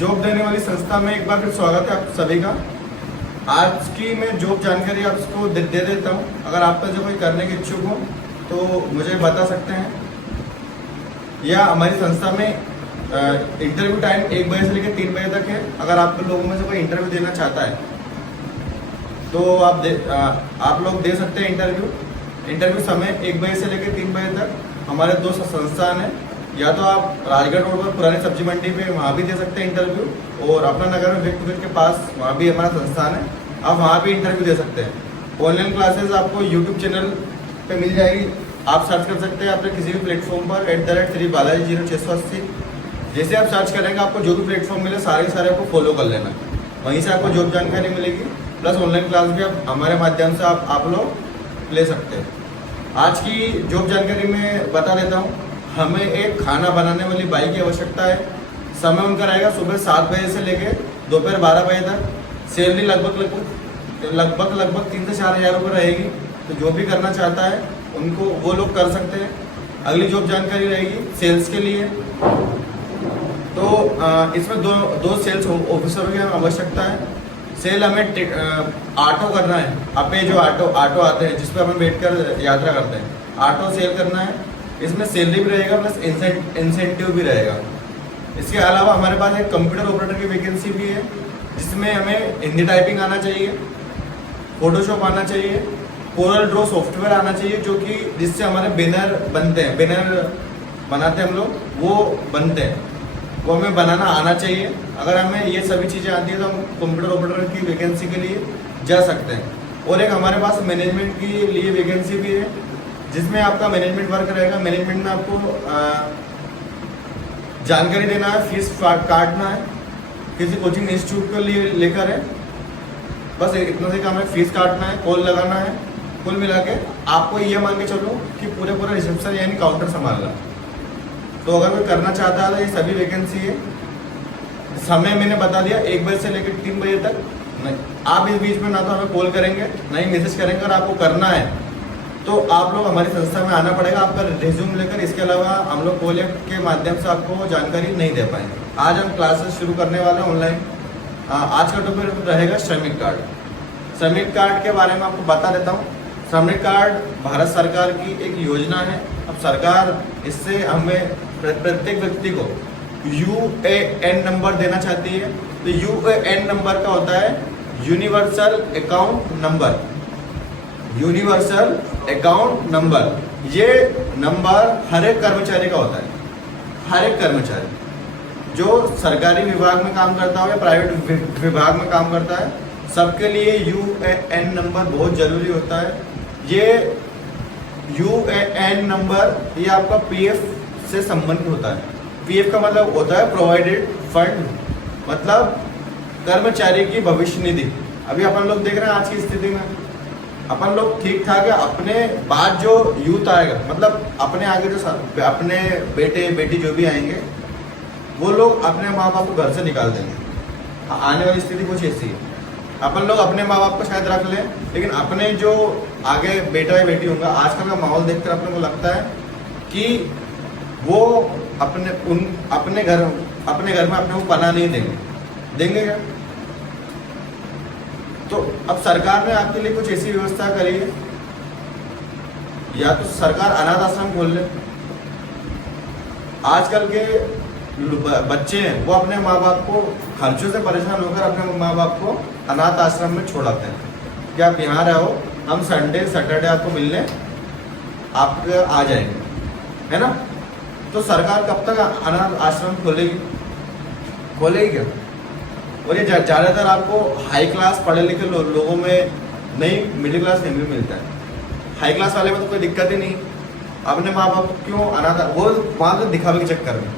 Job देने वाली संस्था में एक बार फिर स्वागत है आप सभी का। आज की मैं जॉब जानकारी आपको दे देता हूँ। अगर आप में से कोई करने के इच्छुक हो तो मुझे बता सकते हैं। या हमारी संस्था में इंटरव्यू टाइम 1 बजे से लेकर 3 बजे तक है। अगर आप लोगों में से कोई इंटरव्यू देना चाहता है तो आप लोग दे सकते हैं इंटरव्यू समय 1 बजे से लेकर 3 बजे तक। हमारे 2 संस्थान हैं, या तो आप राजगढ़ रोड पर पुरानी सब्जी मंडी पे वहाँ भी दे सकते हैं इंटरव्यू, और अपना नगर में व्यक्तिगत के पास वहाँ भी हमारा संस्थान है, आप वहाँ भी इंटरव्यू दे सकते हैं। ऑनलाइन क्लासेस आपको यूट्यूब चैनल पे मिल जाएगी, आप सर्च कर सकते हैं अपने किसी भी प्लेटफॉर्म पर @3balaji0680। जैसे आप सर्च करेंगे आपको जो भी प्लेटफॉर्म मिले सारे आपको फॉलो कर लेना, वहीं से आपको जॉब जानकारी मिलेगी। प्लस ऑनलाइन क्लास भी आप हमारे माध्यम से आप लोग ले सकते हैं। आज की जॉब जानकारी में बता देता हूँ। हमें एक खाना बनाने वाली बाई की आवश्यकता है। समय उनका रहेगा सुबह 7 बजे से लेकर दोपहर 12 बजे तक। सैलरी लगभग 3 से 4 हज़ार रुपये रहेगी। तो जो भी करना चाहता है उनको वो लोग कर सकते हैं। अगली जॉब जानकारी रहेगी सेल्स के लिए। तो इसमें दो सेल्स ऑफिसरों की आवश्यकता है। सेल हमें ऑटो करना है, अपने जो ऑटो आते हैं जिस पर हम बैठकर यात्रा करते हैं, ऑटो सेल करना है। इसमें सैलरी भी रहेगा प्लस इंसेंटिव भी रहेगा। इसके अलावा हमारे पास एक कंप्यूटर ऑपरेटर की वैकेंसी भी है, जिसमें हमें हिंदी टाइपिंग आना चाहिए, फोटोशॉप आना चाहिए, कोरल ड्रॉ सॉफ्टवेयर आना चाहिए, जो कि जिससे हमारे बैनर बनते हैं, बैनर बनाते हैं हम लोग, वो बनते हैं, वो हमें बनाना आना चाहिए। अगर हमें ये सभी चीज़ें आती है तो हम कंप्यूटर ऑपरेटर की वैकेंसी के लिए जा सकते हैं। और एक हमारे पास मैनेजमेंट के लिए वैकेंसी भी है, जिसमें आपका मैनेजमेंट वर्क रहेगा। मैनेजमेंट में आपको जानकारी देना है, फीस काटना है, किसी कोचिंग इंस्टीट्यूट के लिए लेकर है, बस इतना से काम है। फीस काटना है, कॉल लगाना है। कुल मिला के आपको ये मान के चलो कि पूरा रिसेप्शन यानी काउंटर संभालना। तो अगर कोई करना चाहता है तो ये सभी वैकेंसी है। समय मैंने बता दिया 1 बजे से लेकर 3 बजे तक। नहीं, आप इस बीच में ना तो हमें कॉल करेंगे ना ही मैसेज करेंगे। और आपको करना है तो आप लोग हमारी संस्था में आना पड़ेगा, आपका रिज्यूम लेकर। इसके अलावा हम लोग कॉल के माध्यम से आपको जानकारी नहीं दे पाएंगे। आज हम क्लासेस शुरू करने वाले हैं ऑनलाइन। आज का टॉपिक रहेगा श्रमिक कार्ड। श्रमिक कार्ड के बारे में आपको बता देता हूँ। श्रमिक कार्ड भारत सरकार की एक योजना है। अब सरकार इससे हमें प्रत्येक व्यक्ति को UAN नंबर देना चाहती है। तो UAN नंबर का होता है universal account number. Universal account number, ये नंबर हर एक कर्मचारी का होता है। हर एक कर्मचारी जो सरकारी विभाग में काम करता हो या प्राइवेट विभाग में काम करता है, सबके लिए UAN नंबर बहुत ज़रूरी होता है। ये UAN नंबर ये आपका PF से संबंधित होता है। PF का मतलब होता है प्रोवाइडेड फंड, मतलब कर्मचारी की भविष्य निधि। अभी अपन लोग देख रहे हैं आज की स्थिति में अपन लोग ठीक ठाक है। अपने बाद जो यूथ आएगा, मतलब अपने आगे जो अपने बेटे बेटी जो भी आएंगे, वो लोग अपने माँ बाप को घर से निकाल देंगे। आने वाली स्थिति कुछ ऐसी है। अपन लोग अपने माँ बाप को शायद रख लें, लेकिन अपने जो आगे बेटा या बेटी होगा, आजकल का माहौल देखकर अपने को लगता है कि वो अपने घर में अपने को पनाह नहीं देंगे क्या? तो अब सरकार ने आपके लिए कुछ ऐसी व्यवस्था करी है, या तो सरकार अनाथ आश्रम खोल ले। आजकल के बच्चे हैं वो अपने माँ बाप को खर्चों से परेशान होकर अपने माँ बाप को अनाथ आश्रम में छोड़ाते हैं कि आप यहाँ रहो, हम संडे सैटरडे आपको मिलने आप आ जाएंगे, है ना। तो सरकार कब तक अनाथ आश्रम खोलेगी क्या? और ये ज़्यादातर आपको हाई क्लास पढ़े लिखे लोगों में नहीं, मिडिल क्लास में भी मिलता है। हाई क्लास वाले में तो कोई दिक्कत ही नहीं। अपने माँ बाप को क्यों अनाथ, वो वहाँ से दिखावे के चक्कर में,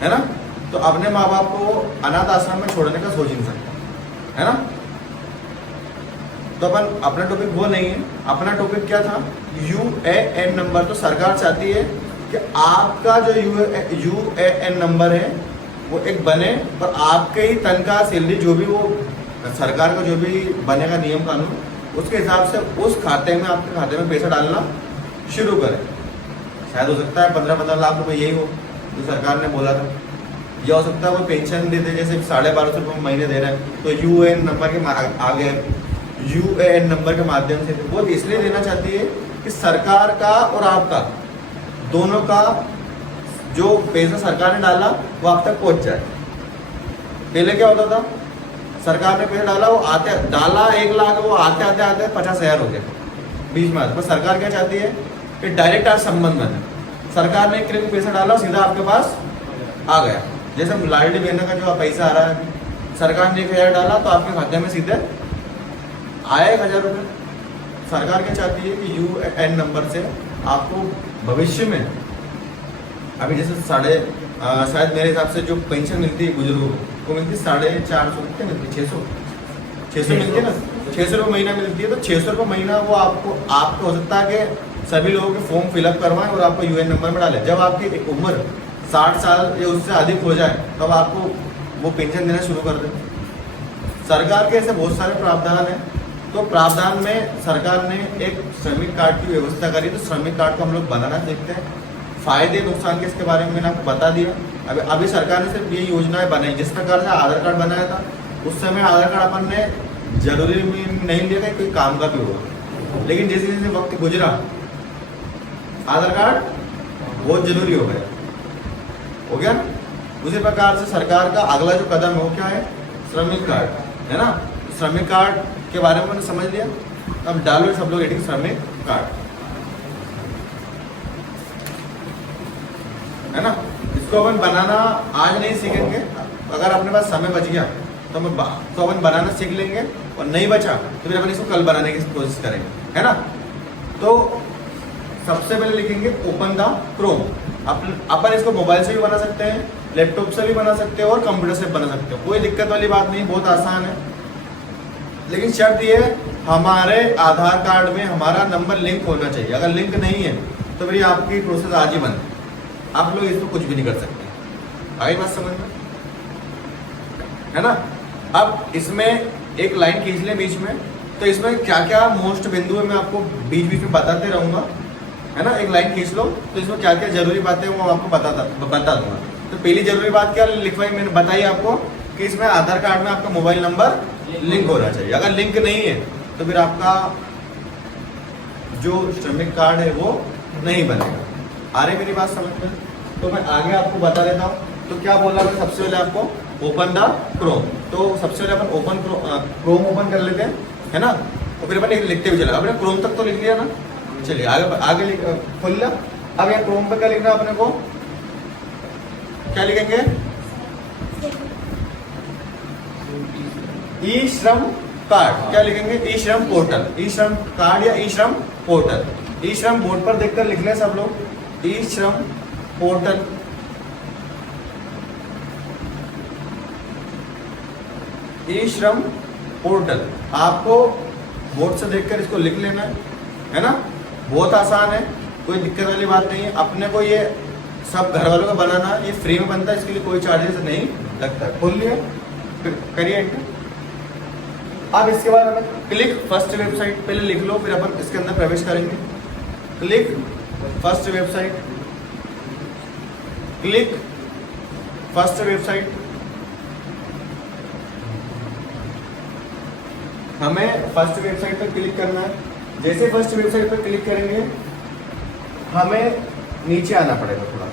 है ना। तो अपने माँ बाप को अनाथ आश्रम में छोड़ने का सोच नहीं सकता, है ना। तो अपन अपना टॉपिक वो नहीं है। अपना टॉपिक क्या था? UAN number. तो सरकार चाहती है कि आपका जो UAN नंबर है वो एक बने, और आपके ही तनख्वाह सैलरी जो भी वो सरकार का जो भी बनेगा नियम कानून, उसके हिसाब से उस खाते में आपके खाते में पैसा डालना शुरू करें। शायद हो सकता है 15-15 लाख रुपए यही हो जो सरकार ने बोला था, या हो सकता है वो पेंशन देते हैं, जैसे 1250 महीने दे रहे हैं, तो यूएएन नंबर के आगे यूएएन नंबर के माध्यम से वो इसलिए देना चाहती है कि सरकार का और आपका दोनों का जो पैसा सरकार ने डाला वो आप तक पहुंच जाए। पहले क्या होता था, सरकार ने पैसा डाला, वो आते डाला 1 लाख, वो आते आते आते 50,000 हो गया बीच में आता। पर सरकार क्या चाहती है कि डायरेक्ट आज संबंध बने। सरकार ने एक पैसा डाला, सीधा आपके पास आ गया। जैसे लाडली बहना का जो पैसा आ रहा है, सरकार ने 1,000 डाला तो आपके खाते में सीधे आया 1,000 रुपये। सरकार क्या चाहती है कि यूएएन नंबर से आपको भविष्य में, अभी जैसे शायद मेरे हिसाब से जो पेंशन मिलती है बुजुर्गों को मिलती है 450 कितने मिलती है, 600 मिलती है ना, 600 रुपये महीना मिलती है। तो 600 रुपये महीना वो आपको हो सकता है कि सभी लोगों के फॉर्म फिलअप करवाएं और आपको यूएएन नंबर में डालें। जब आपकी उम्र 60 साल या उससे अधिक हो जाए तब आपको वो पेंशन देना शुरू कर दें। सरकार के ऐसे बहुत सारे प्रावधान हैं। तो प्रावधान में सरकार ने एक श्रमिक कार्ड की व्यवस्था करी, तो श्रमिक कार्ड को हम लोग बनाना सीखते हैं। फायदे नुकसान के इसके बारे में मैंने आपको बता दिया। अभी सरकार ने सिर्फ ये योजनाएं बनाई। जिस प्रकार से आधार कार्ड बनाया था उस समय आधार कार्ड अपन ने जरूरी नहीं लिया था कोई काम का भी होगा, लेकिन जैसे जैसे वक्त गुजरा आधार कार्ड बहुत जरूरी हो गया ना। उसी प्रकार से सरकार का अगला जो कदम है वो क्या है, श्रमिक कार्ड है ना। श्रमिक कार्ड के बारे में मैंने समझ लिया। अब डालो सब लोग रेटिंग श्रमिक कार्ड है ना। इसको अपन बनाना आज नहीं सीखेंगे, अगर अपने पास समय बच गया तो अपन बनाना सीख लेंगे, और नहीं बचा तो फिर अपन इसको कल बनाने की कोशिश करेंगे, है ना। तो सबसे पहले लिखेंगे ओपन द क्रोम। अपन इसको मोबाइल से भी बना सकते हैं, लैपटॉप से भी बना सकते हैं और कंप्यूटर से बना सकते हो, कोई दिक्कत वाली बात नहीं, बहुत आसान है। लेकिन शर्त ये है हमारे आधार कार्ड में हमारा नंबर लिंक होना चाहिए। अगर लिंक नहीं है तो फिर आपकी प्रोसेस आज ही बंद है, आप लोग इसको कुछ भी नहीं कर सकते। आई बात समझ में, है ना। अब इसमें एक लाइन खींच लें बीच में, तो इसमें क्या क्या मोस्ट बिंदु है मैं आपको बीच बीच में बताते रहूंगा, है ना। एक लाइन खींच लो तो इसमें क्या क्या जरूरी बातें वो आपको बता दूंगा। तो पहली जरूरी बात क्या लिखवाई मैंने बताई आपको कि इसमें आधार कार्ड में आपका मोबाइल नंबर लिंक होना चाहिए। अगर लिंक नहीं है तो फिर आपका जो श्रमिक कार्ड है वो नहीं बनेगा। आ रही मेरी बात समझ में? तो मैं आगे आपको बता देता हूँ। तो क्या बोला मैं सबसे पहले आपको ओपन द क्रोम। तो सबसे पहले अपन क्रोम ओपन कर लेते हैं, है ना। तो फिर अपन लिखते हुए चला, अपने क्रोम तक तो लिख लिया ना। चलिए आगे खोल लिया। अब यहाँ क्रोम पे क्या लिखना है अपने को, क्या लिखेंगे, ई श्रम कार्ड। क्या लिखेंगे, ई श्रम पोर्टल, ई श्रम कार्ड या ई श्रम पोर्टल। ई श्रम बोर्ड पर देखकर लिख लें सब लोग, ई श्रम पोर्टल। ई श्रम पोर्टल आपको बोर्ड से देखकर इसको लिख लेना है ना। बहुत आसान है, कोई दिक्कत वाली बात नहीं है। अपने को ये सब घर वालों का बनाना, ये फ्री में बनता है, इसके लिए कोई चार्जेस नहीं लगता। खोल लिया, करिए एंटर। अब इसके बाद हमें क्लिक फर्स्ट वेबसाइट पहले लिख लो, फिर अपन इसके अंदर प्रवेश करेंगे। Click first website, click first website. हमें फर्स्ट वेबसाइट पर क्लिक करना है। जैसे फर्स्ट वेबसाइट पर क्लिक करेंगे हमें नीचे आना पड़ेगा थोड़ा,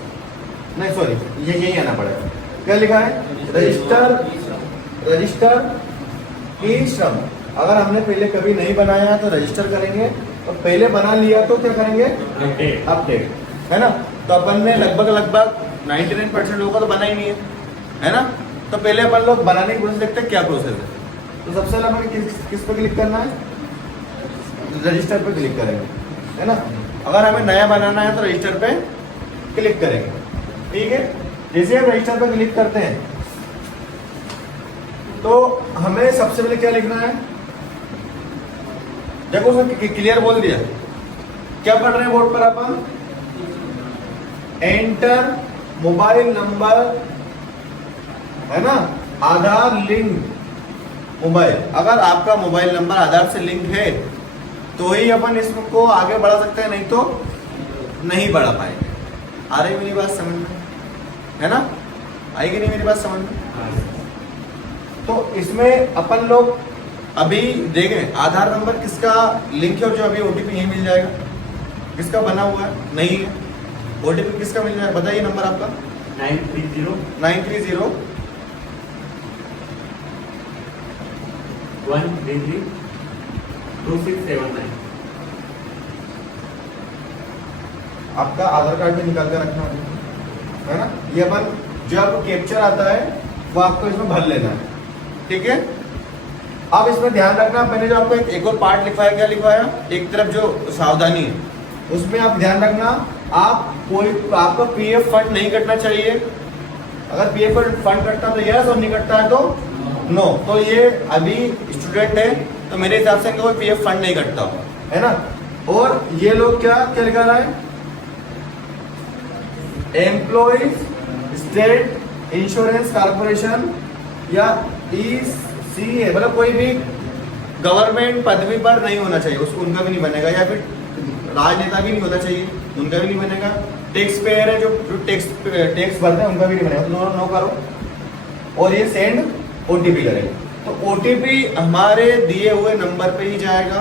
नहीं सॉरी ये यही आना पड़ेगा। क्या लिखा है, रजिस्टर ई श्रम। अगर हमने पहले कभी नहीं बनाया तो रजिस्टर करेंगे, और पहले बना लिया तो क्या करेंगे, अपडेट, है ना। तो अपन ने लगभग 99% लोगों का तो बना ही नहीं है ना। तो पहले अपन लोग बनाने की प्रोसेस देखते हैं क्या प्रोसेस है। तो सबसे पहले हमें किस पर क्लिक करना है, रजिस्टर पर क्लिक करेंगे, है ना। अगर हमें नया बनाना है तो रजिस्टर पे क्लिक करेंगे, ठीक है। जैसे हम रजिस्टर पर क्लिक करते हैं तो हमें सबसे पहले क्या लिखना है, देखो उसने क्लियर बोल दिया। क्या पढ़ रहे हैं बोर्ड पर अपन, एंटर मोबाइल नंबर, है ना, आधार लिंक मोबाइल। अगर आपका मोबाइल नंबर आधार से लिंक है तो ही अपन इसको आगे बढ़ा सकते हैं, नहीं तो नहीं बढ़ा पाएंगे। आ रही मेरी बात समझ में, है ना। आएगी नहीं मेरी बात समझ में? तो इसमें अपन लोग अभी देखें आधार नंबर किसका लिंक है और जो अभी ओटीपी यही मिल जाएगा, किसका बना हुआ है नहीं है, ओटीपी किसका मिल जाएगा बताइए नंबर आपका 930 133 2679। आपका आधार कार्ड भी निकाल कर रखना है ना। ये अपन जो आपको कैप्चर आता है वो आपको इसमें भर लेना है, ठीक है। अब इसमें ध्यान रखना, मैंने जो आपको एक और पार्ट लिखवाया, क्या लिखवाया, एक तरफ जो सावधानी है उसमें आप ध्यान रखना, आप कोई आपको पीएफ फंड नहीं कटना चाहिए। अगर पीएफ फंड कटता तो यस और नहीं कटता है तो नो। तो ये अभी स्टूडेंट है तो मेरे हिसाब से कोई पीएफ फंड नहीं कटता है ना। और ये लोग क्या क्या लिखा रहा है, एम्प्लॉइज स्टेट इंश्योरेंस कॉर्पोरेशन या ECA, मतलब कोई भी गवर्नमेंट पदवी पर नहीं होना चाहिए, उसको उनका भी नहीं बनेगा, या फिर राजनेता भी नहीं होना चाहिए, उनका भी नहीं बनेगा। टैक्स पेयर है जो टैक्स भरते हैं उनका भी नहीं बनेगा, तो नो करो। और ये सेंड OTP करेंगे, तो OTP हमारे दिए हुए नंबर पे ही जाएगा,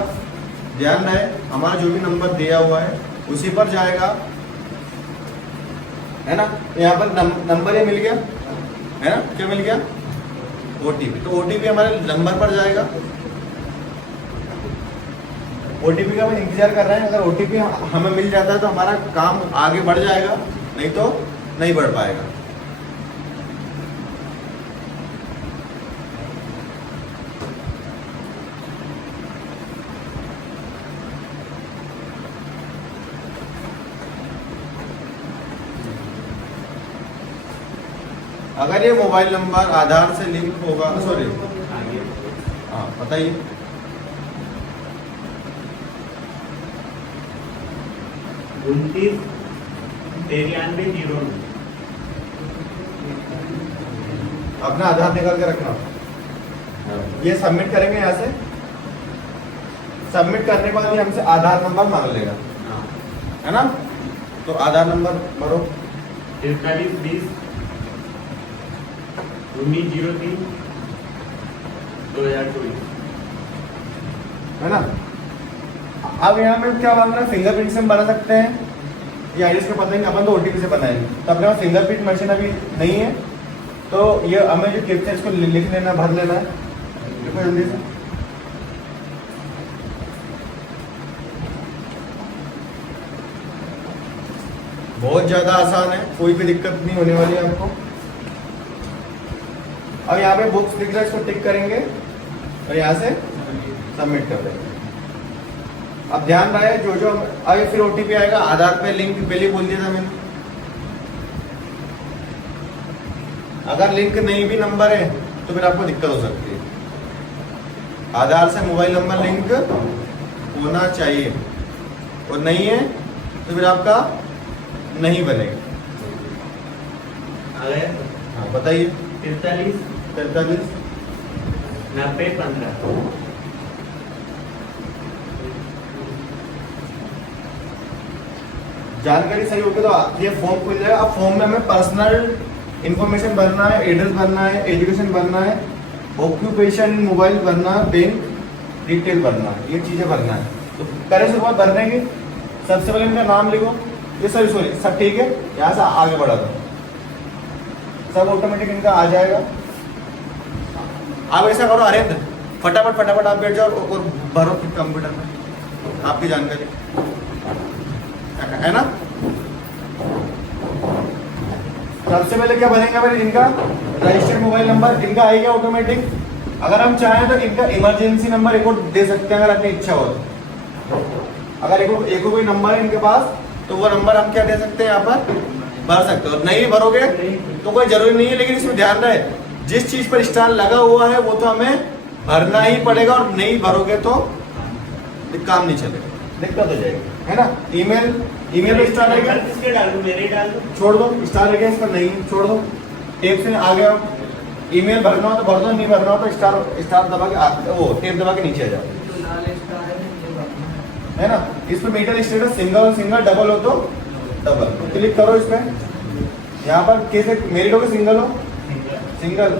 ध्यान रहे हमारा जो भी नंबर दिया हुआ है उसी पर जाएगा, है ना। तो यहाँ पर नंबर ये मिल गया है ना, क्या मिल गया OTP, तो OTP हमारे नंबर पर जाएगा। OTP का हम इंतजार कर रहे हैं, अगर OTP हमें मिल जाता है तो हमारा काम आगे बढ़ जाएगा, नहीं तो नहीं बढ़ पाएगा। अगर ये मोबाइल नंबर आधार से लिंक होगा, सॉरी हाँ बताइए, अपना आधार निकाल के रखना। ये सबमिट करेंगे, यहाँ से सबमिट करने के बाद ये हमसे आधार नंबर मांग लेगा, है ना। तो आधार नंबर भरो 4320 1903 2024, है ना। अब यहाँ में क्या मांग रहा है, फिंगरप्रिंट से हम बना सकते हैं, ये आईडी का पता नहीं, अपन तो OTP से बनाएंगे। तो अपने पास फिंगरप्रिंट मशीन अभी नहीं है, तो ये हमें जो कैप्चर इसको लिख लेना, भर लेना है, देखो जल्दी से। बहुत ज़्यादा आसान है, कोई भी दिक्कत नहीं होने वाली है आपको। अब यहाँ पे बुक्स दिख रहा है, इसको टिक करेंगे और यहाँ से सबमिट कर देंगे। अब ध्यान रहे जो जो आगे फिर OTP आएगा, आधार पे लिंक पहले बोल दिया था मैंने। अगर लिंक नहीं भी नंबर है तो फिर आपको दिक्कत हो सकती है। आधार से मोबाइल नंबर लिंक होना चाहिए, और नहीं है तो फिर आपका नहीं बनेगा। हाँ बताइए 43 90 15। जानकारी सही होगी तो ये फॉर्म खुल जाएगा। अब फॉर्म में हमें पर्सनल इंफॉर्मेशन भरना है, एड्रेस भरना है, एजुकेशन भरना है, ऑक्यूपेशन मोबाइल भरना है, बैंक डिटेल भरना है, ये चीज़ें भरना है। तो करें शुरुआत भरने की। सबसे पहले इनका नाम लिखो, ये सॉरी सब ठीक है, यहाँ से आगे बढ़ा दो, सब ऑटोमेटिक इनका आ जाएगा। आप ऐसा करो अरेंद्र, फटाफट आप बैठ जाओ और भरो कंप्यूटर में आपकी जानकारी, है ना। सबसे पहले क्या बनेगा फिर, इनका रजिस्टर्ड मोबाइल नंबर इनका आएगा ऑटोमेटिक। अगर हम चाहें तो इनका इमरजेंसी नंबर एक और दे सकते हैं, अगर अपनी इच्छा हो तो। अगर एक कोई नंबर है इनके पास तो वो नंबर हम क्या दे सकते हैं, यहाँ पर भर सकते हो। नहीं भरोगे तो कोई जरूरी नहीं है, लेकिन इसमें ध्यान रहे जिस चीज पर स्टार लगा हुआ है वो तो हमें भरना ही पड़ेगा, और नहीं भरोगे तो काम नहीं चलेगा, दिक्कत हो जाएगी, है ना। ईमेल पे स्टार रहेगा, किसके डाल दूं, मेरे डाल दूं, छोड़ दो, स्टार रहेगा इस पर नहीं छोड़ दो। टेप से आ गया, ईमेल भरना हो तो भर दो, नहीं भरना हो तो स्टार दबा के वो टेप दबा के नीचे आ जाओ, है ना। इस पर मीटर स्टेटस सिंगल डबल हो तो डबल, क्लिक करो इस पर। यहाँ पर कैसे मेरिड हो कि सिंगल हो? सिंगल। सिंगल।